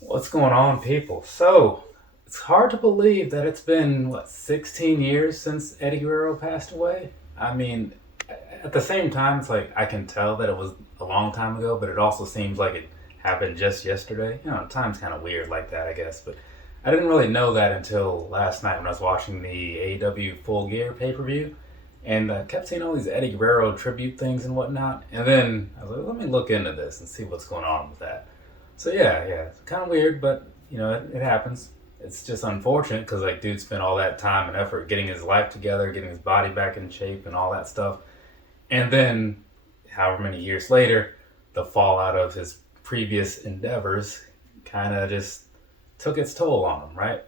What's going on, people? So, it's hard to believe that it's been, 16 years since Eddie Guerrero passed away? I mean, at the same time, it's like I can tell that it was a long time ago, but it also seems like it happened just yesterday. Time's kind of weird like that, I guess, but I didn't really know that until last night when I was watching the AEW Full Gear pay per view. And I kept seeing all these Eddie Guerrero tribute things and whatnot. And then I was like, let me look into this and see what's going on with that. So yeah, it's kind of weird, but it happens. It's just unfortunate because dude spent all that time and effort getting his life together, getting his body back in shape, and all that stuff. And then, however many years later, the fallout of his previous endeavors kind of just took its toll on him, right?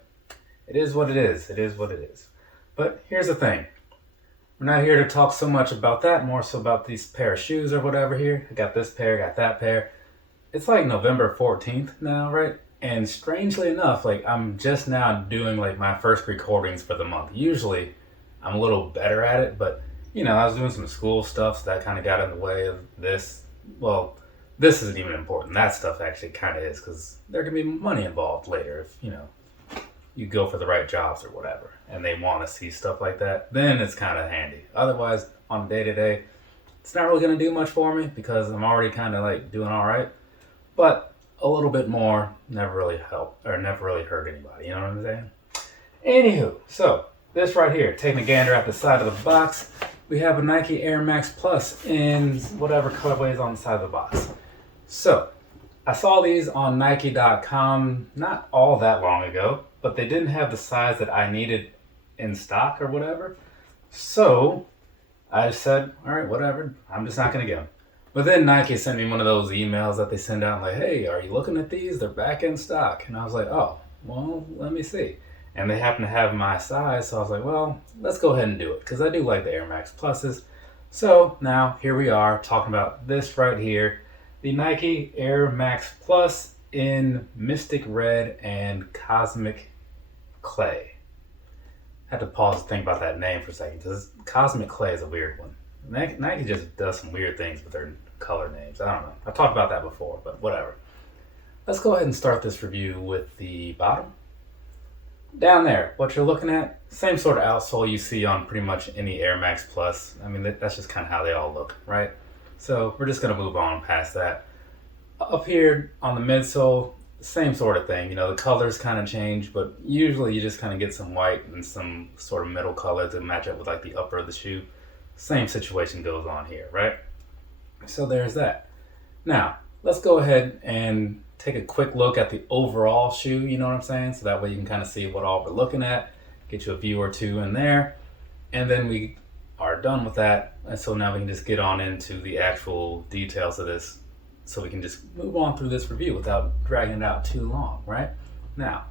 It is what it is. It is what it is. But here's the thing. We're not here to talk so much about that, more so about these pair of shoes or whatever here. I got this pair, got that pair. It's like November 14th now, right? And strangely enough, I'm just now doing my first recordings for the month. Usually I'm a little better at it, but I was doing some school stuff, so that kind of got in the way of this. Well, this isn't even important. That stuff actually kind of is, because there can be money involved later if, you go for the right jobs or whatever, and they want to see stuff like that, then it's kind of handy. Otherwise, on day to day, it's not really going to do much for me because I'm already kind of doing all right. But a little bit more never really helped or never really hurt anybody. You know what I'm saying? Anywho, so this right here, taking a gander at the side of the box, we have a Nike Air Max Plus in whatever colorway is on the side of the box. So I saw these on Nike.com not all that long ago, but they didn't have the size that I needed in stock or whatever. So I just said, all right, whatever. I'm just not going to get them. But then Nike sent me one of those emails that they send out hey, are you looking at these? They're back in stock. And I was like, oh, well, let me see. And they happen to have my size, so I was like, well, let's go ahead and do it, because I do like the Air Max Pluses. So now here we are talking about this right here, the Nike Air Max Plus in Mystic Red and Cosmic Clay. I had to pause to think about that name for a second, because Cosmic Clay is a weird one. Nike just does some weird things with their color names. I don't know. I've talked about that before, but whatever. Let's go ahead and start this review with the bottom. Down there, what you're looking at, same sort of outsole you see on pretty much any Air Max Plus. I mean, that's just kind of how they all look, right? So we're just going to move on past that. Up here on the midsole, same sort of thing. The colors kind of change, but usually you just kind of get some white and some sort of middle color to match up with the upper of the shoe. Same situation goes on here, right? So there's that. Now, let's go ahead and take a quick look at the overall shoe, you know what I'm saying? So that way you can kind of see what all we're looking at, get you a view or two in there, and then we are done with that. And so now we can just get on into the actual details of this, so we can just move on through this review without dragging it out too long, right? Now,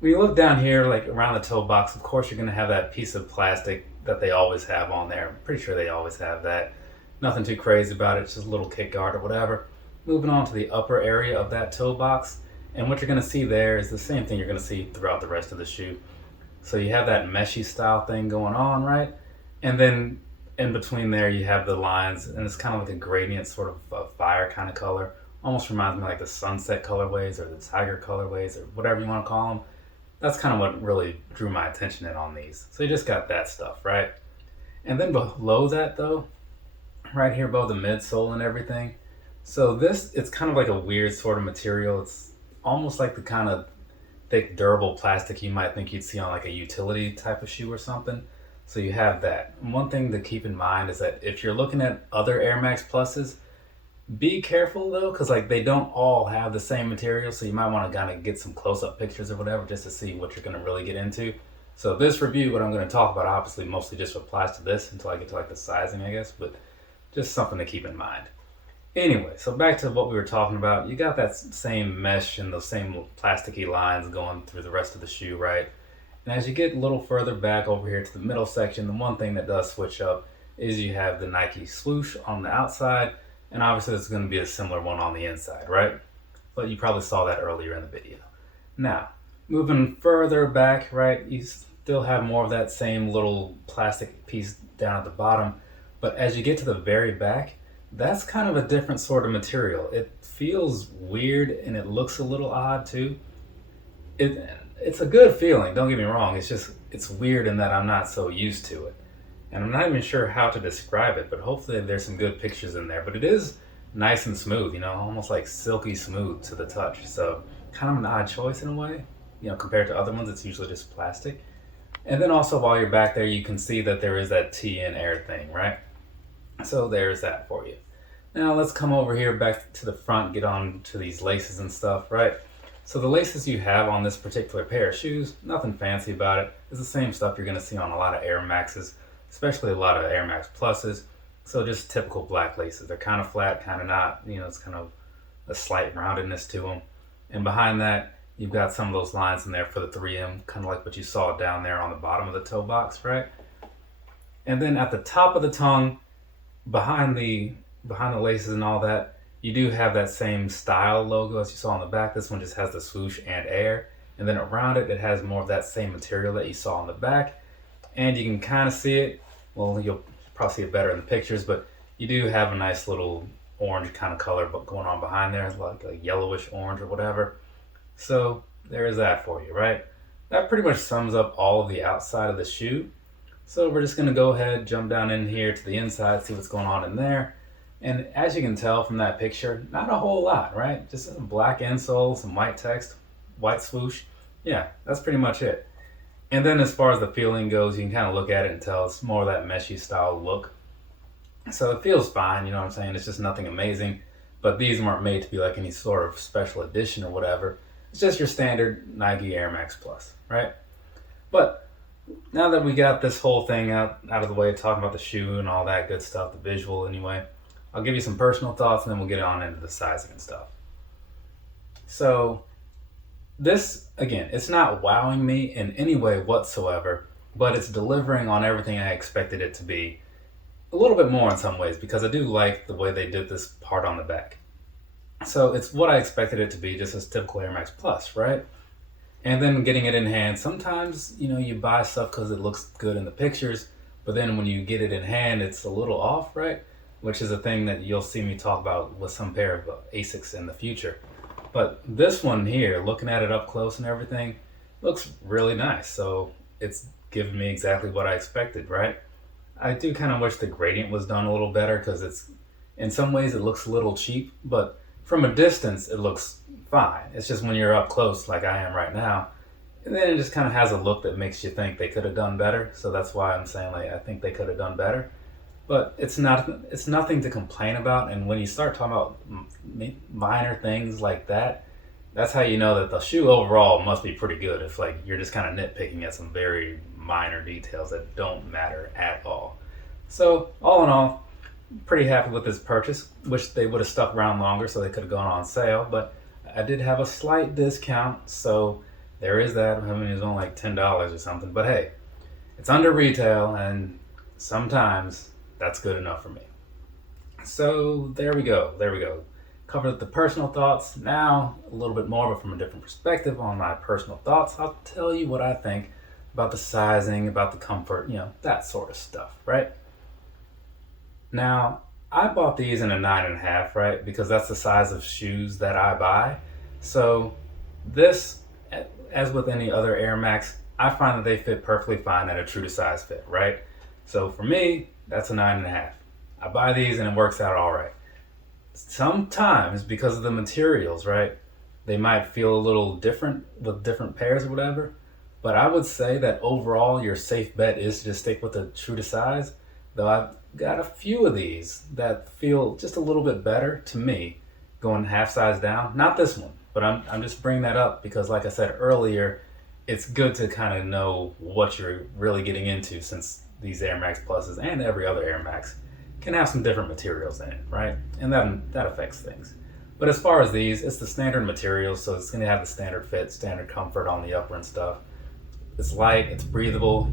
when you look down here, around the toe box, of course you're going to have that piece of plastic that they always have on there. I'm pretty sure they always have that. Nothing too crazy about it, it's just a little kick guard or whatever. Moving on to the upper area of that toe box, and what you're going to see there is the same thing you're going to see throughout the rest of the shoe. So you have that meshy style thing going on, right? And then in between there you have the lines, and it's kind of like a gradient, sort of a fire kind of color. Almost reminds me the sunset colorways or the tiger colorways or whatever you want to call them. That's kind of what really drew my attention in on these. So you just got that stuff, right? And then below that though, right here above the midsole and everything, so this, it's kind of like a weird sort of material. It's almost like the kind of thick, durable plastic you might think you'd see on a utility type of shoe or something. So you have that. And one thing to keep in mind is that if you're looking at other Air Max Pluses, be careful though, because they don't all have the same material, so you might want to kind of get some close-up pictures or whatever just to see what you're going to really get into. So this review, what I'm going to talk about, obviously mostly just applies to this until I get to the sizing, I guess, but just something to keep in mind. Anyway, so back to what we were talking about. You got that same mesh and those same plasticky lines going through the rest of the shoe, right? And as you get a little further back over here to the middle section, the one thing that does switch up is you have the Nike swoosh on the outside, and obviously it's going to be a similar one on the inside, right? But you probably saw that earlier in the video. Now, moving further back, right, you still have more of that same little plastic piece down at the bottom, but as you get to the very back, that's kind of a different sort of material. It feels weird and it looks a little odd too. It it's a good feeling, don't get me wrong. It's just it's weird in that I'm not so used to it. And I'm not even sure how to describe it, but hopefully there's some good pictures in there. But it is nice and smooth, almost like silky smooth to the touch. So kind of an odd choice in a way, compared to other ones. It's usually just plastic. And then also while you're back there, you can see that there is that TN air thing, right? So there's that for you. Now let's come over here back to the front, get on to these laces and stuff, right? So the laces you have on this particular pair of shoes, nothing fancy about it. It's the same stuff you're gonna see on a lot of Air Maxes, especially a lot of Air Max Pluses. So just typical black laces. They're kind of flat, kind of not, it's kind of a slight roundedness to them. And behind that, you've got some of those lines in there for the 3M, kind of like what you saw down there on the bottom of the toe box, right? And then at the top of the tongue, behind the laces and all that, you do have that same style logo as you saw on the back. This one just has the swoosh and air, and then around it, it has more of that same material that you saw on the back. And you can kind of see it. Well, you'll probably see it better in the pictures, but you do have a nice little orange kind of color going on behind there, like a yellowish orange or whatever. So there is that for you, right? That pretty much sums up all of the outside of the shoe. So we're just gonna go ahead, jump down in here to the inside, see what's going on in there. And as you can tell from that picture, not a whole lot, right? Just a black insole, some white text, white swoosh. Yeah, that's pretty much it. And then as far as the feeling goes, you can kind of look at it and tell it's more of that meshy style look. So it feels fine, you know what I'm saying? It's just nothing amazing. But these weren't made to be like any sort of special edition or whatever. It's just your standard Nike Air Max Plus, right? But now that we got this whole thing out of the way, talking about the shoe and all that good stuff, the visual anyway, I'll give you some personal thoughts and then we'll get on into the sizing and stuff. So this, again, it's not wowing me in any way whatsoever, but it's delivering on everything I expected it to be. A little bit more in some ways, because I do like the way they did this part on the back. So it's what I expected it to be, just as typical Air Max Plus, right? And then getting it in hand, sometimes, you buy stuff because it looks good in the pictures, but then when you get it in hand, it's a little off, right? Which is a thing that you'll see me talk about with some pair of Asics in the future. But this one here, looking at it up close and everything, looks really nice. So it's giving me exactly what I expected, right? I do kind of wish the gradient was done a little better because it's, in some ways it looks a little cheap, but from a distance it looks fine. It's just when you're up close like I am right now, and then it just kind of has a look that makes you think they could have done better. So that's why I'm saying I think they could have done better. But it's nothing to complain about. And when you start talking about minor things like that, that's how you know that the shoe overall must be pretty good. If you're just kind of nitpicking at some very minor details that don't matter at all. So all in all, pretty happy with this purchase. Wish they would have stuck around longer so they could have gone on sale. But I did have a slight discount, so there is that. I mean, it was only like $10 or something. But hey, it's under retail, and sometimes that's good enough for me. So there we go. Covered the personal thoughts. Now a little bit more, but from a different perspective on my personal thoughts. I'll tell you what I think about the sizing, about the comfort, that sort of stuff, right? Now, I bought these in a 9.5, right? Because that's the size of shoes that I buy. So this, as with any other Air Max, I find that they fit perfectly fine at a true to size fit, right? So for me, that's a 9.5. I buy these and it works out all right. Sometimes, because of the materials, right, they might feel a little different with different pairs or whatever. But I would say that overall, your safe bet is to just stick with the true to size. Though I've got a few of these that feel just a little bit better to me, going half size down. Not this one, but I'm just bringing that up because, like I said earlier, it's good to kind of know what you're really getting into, since these Air Max Pluses and every other Air Max can have some different materials in it, right? And that affects things. But as far as these, it's the standard materials, so it's going to have the standard fit, standard comfort on the upper and stuff. It's light, it's breathable.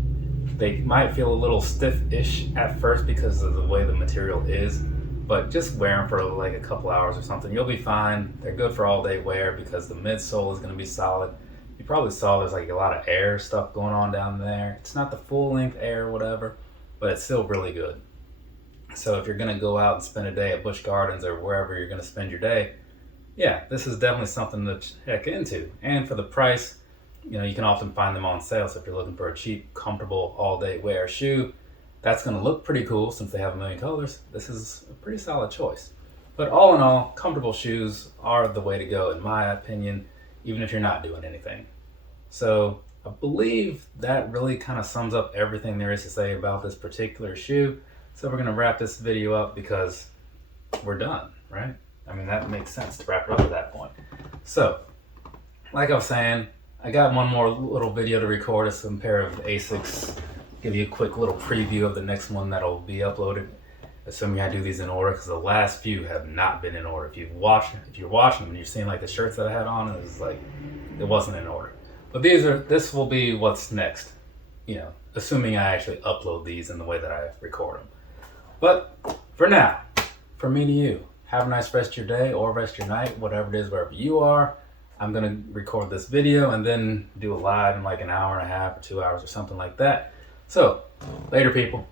They might feel a little stiff-ish at first because of the way the material is, but just wear them for like a couple hours or something. You'll be fine. They're good for all-day wear because the midsole is going to be solid. You probably saw there's like a lot of air stuff going on down there. It's not the full-length air or whatever, but it's still really good. So if you're going to go out and spend a day at Busch Gardens or wherever you're going to spend your day, yeah, this is definitely something to check into. And for the price, you know, you can often find them on sale. So if you're looking for a cheap, comfortable, all-day wear shoe, that's going to look pretty cool since they have a million colors. This is a pretty solid choice. But all in all, comfortable shoes are the way to go, in my opinion, even if you're not doing anything. So I believe that really kind of sums up everything there is to say about this particular shoe. So we're going to wrap this video up because we're done, right? I mean, that makes sense to wrap it up at that point. So, like I was saying, I got one more little video to record of some pair of Asics. Give you a quick little preview of the next one that'll be uploaded, assuming I do these in order, because the last few have not been in order. If you're watching them and you're seeing like the shirts that I had on, it was like it wasn't in order. But this will be what's next, you know, assuming I actually upload these in the way that I record them. But for now, from me to you, have a nice rest of your day or rest of your night, whatever it is, wherever you are. I'm going to record this video and then do a live in like an hour and a half or 2 hours or something like that. So, later people.